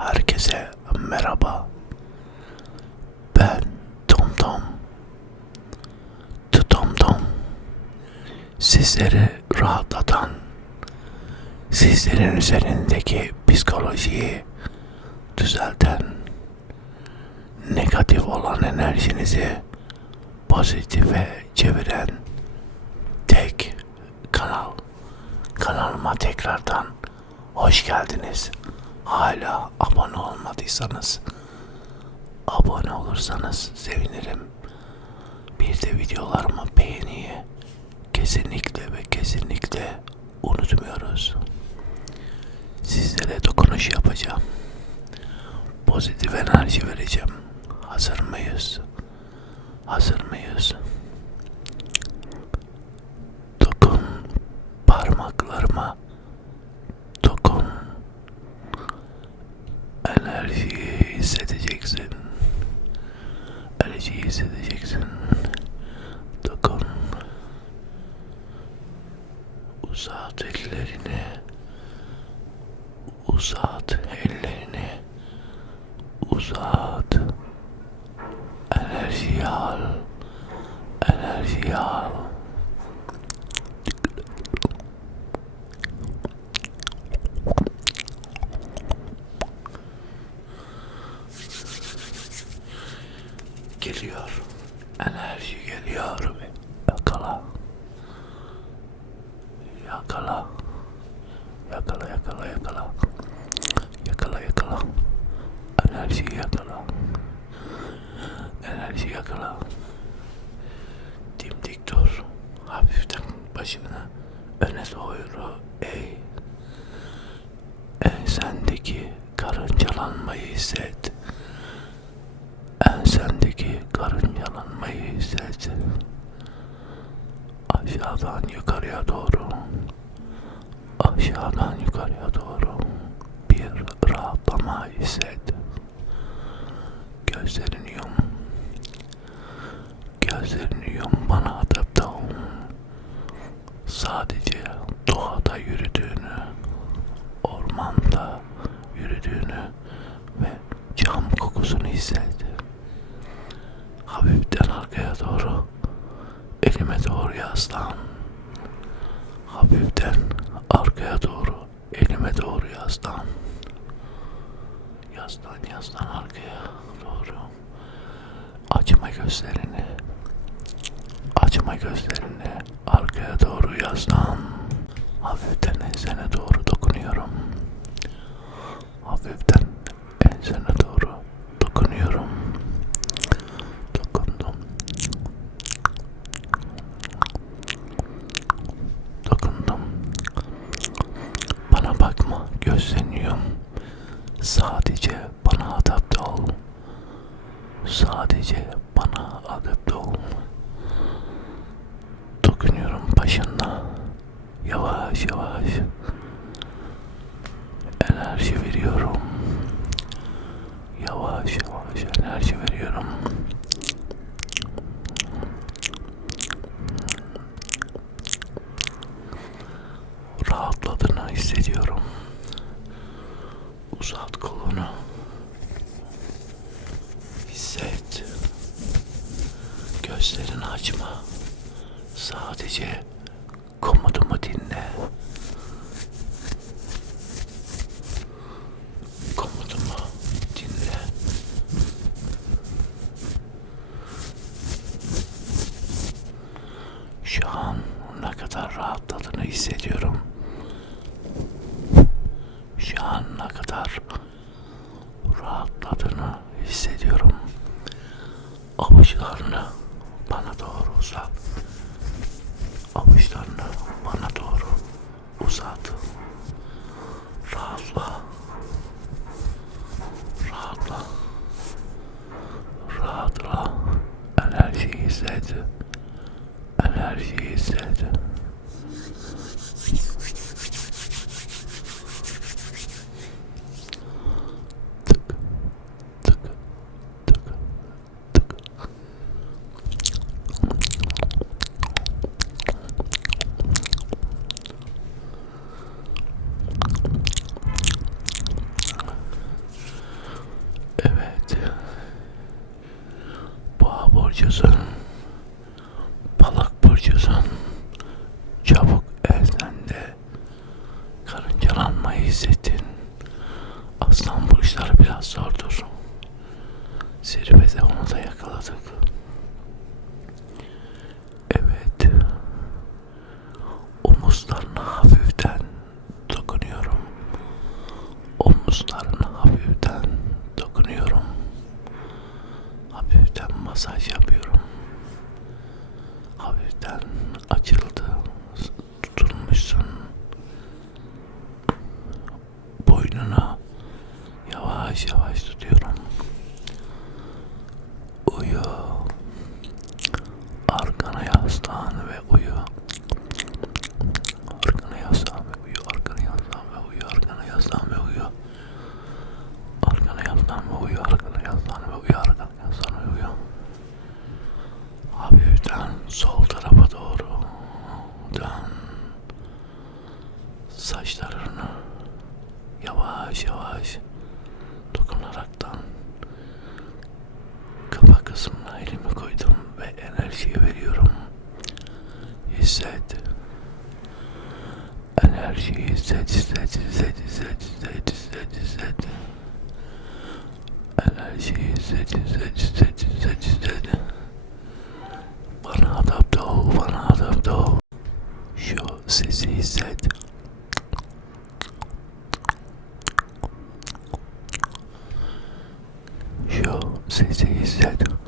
Herkese merhaba. Ben Tom Tom. Tom Tom. Sizleri rahatlatan, sizlerin üzerindeki psikolojiyi düzelten, negatif olan enerjinizi pozitife çeviren tek kanal. Kanalıma tekrardan hoş geldiniz. Hala abone olmadıysanız abone olursanız sevinirim. Bir de videolarımı beğeniyi kesinlikle ve kesinlikle unutmuyoruz. Sizlere dokunuş yapacağım. Pozitif enerji vereceğim. Hazır mıyız? Hazır mıyız? Dokun parmaklarıma. Dokun. Enerjiyi hissedeceksin. Enerjiyi hissedeceksin. Dokun. Uzat ellerini. Uzat ellerini. Uzat. Enerjiyi al. Enerjiyi al. Geliyor. Enerji geliyor. Yakala. Yakala. Yakala yakala yakala. Yakala yakala. Enerjiyi yakala. Enerji yakala. Dimdik dur. Hafiften başını öne doğru eğ. Ensendeki karıncalanmayı hisset. Ensendeki karıncalanmayı hisset. Aşağıdan yukarıya doğru. Aşağıdan yukarıya doğru bir rahatlama hisset. Gözlerini yum. Gözlerini yum bana adapte ol. Sadece doğada yürüdüğünü, ormanda yürüdüğünü ve cam kokusunu hisset. Hafiften arkaya doğru elime doğru yaslan. Hafiften arkaya doğru elime doğru yaslan. Yaslan yaslan arkaya doğru. Açma gözlerini. Açma gözlerini. Arkaya doğru yaslan. Hafiften ensene doğru dokunuyorum. Hafiften ensene doğru dokunuyorum. Dokundum. Dokundum. Bana bakma, gözlerini yum. Sadece bana adapte ol. Sadece bana adapte ol. Dokunuyorum başına. Yavaş yavaş. Enerji veriyorum. Yavaş enerji veriyorum. Rahatladığını hissediyorum. Uzat kolunu. Hisset. Gözlerini açma. Sadece komutumu dinle. Komutumu dinle. Şu an ne kadar rahatladığını hissediyorum. Şu an ne kadar rahatladığını hissediyorum. Avuçlarını bana doğru uzat. Avuçlarını bana doğru uzat. Rahatla. Rahatla. Rahatla. Enerjiyi hisset. Enerjiyi hisset. parçası, balık parçası çabuk ellendi. Karıncalanmayı hissettin. Aslan bu işler biraz zordur. Zirvede onu da yakaladık. hisset. Enerjiyi hisset, hisset, hisset, hisset, hisset, hisset, hisset. Enerjiyi hisset, hisset, hisset, hisset, hisset. Bana adapte ol, bana adapte ol. Şu sesi hisset. Şu sesi hisset.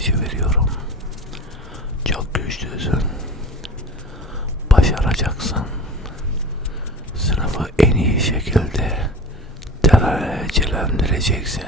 enerji veriyorum. Çok güçlüsün. Başaracaksın. Sınıfı en iyi şekilde derecelendireceksin.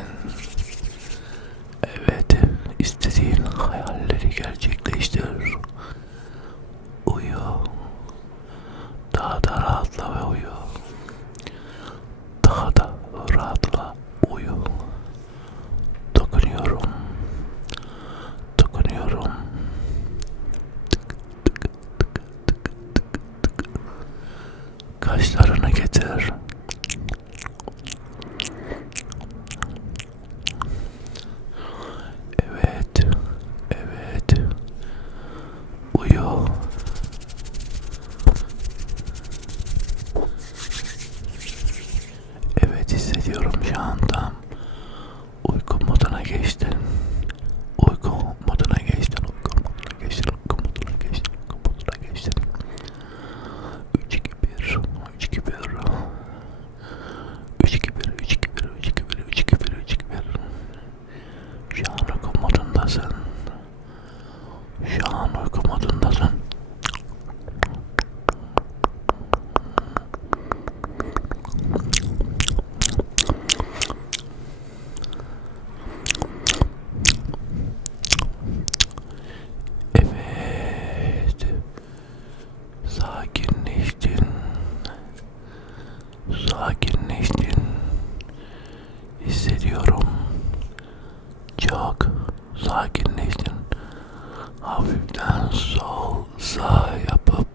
hafiften sol sağ yapıp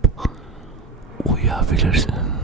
uyuyabilirsiniz.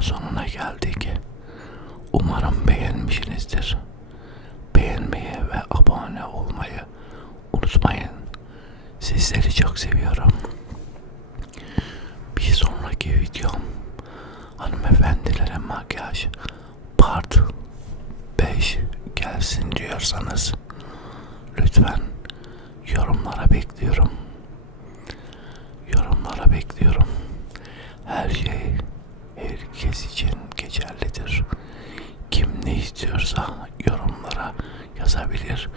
Sonuna geldik. Umarım beğenmişsinizdir. Beğenmeyi ve abone olmayı unutmayın. Sizleri çok seviyorum. Bir sonraki videom hanımefendilere makyaj part 5 gelsin diyorsanız lütfen yorumlara bekliyorum. Yorumlara bekliyorum. Her şey herkes için geçerlidir. Kim ne istiyorsa yorumlara yazabilir.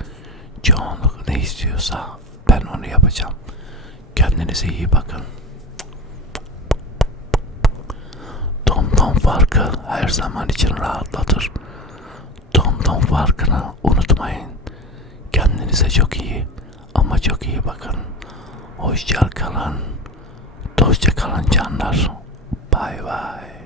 Çoğunluk ne istiyorsa ben onu yapacağım. Kendinize iyi bakın. Tom Tom farkı her zaman için rahatlatır. Tom Tom farkını unutmayın. Kendinize çok iyi ama çok iyi bakın. Hoşça kalın. Hoşça kalın canlar. Bay bay.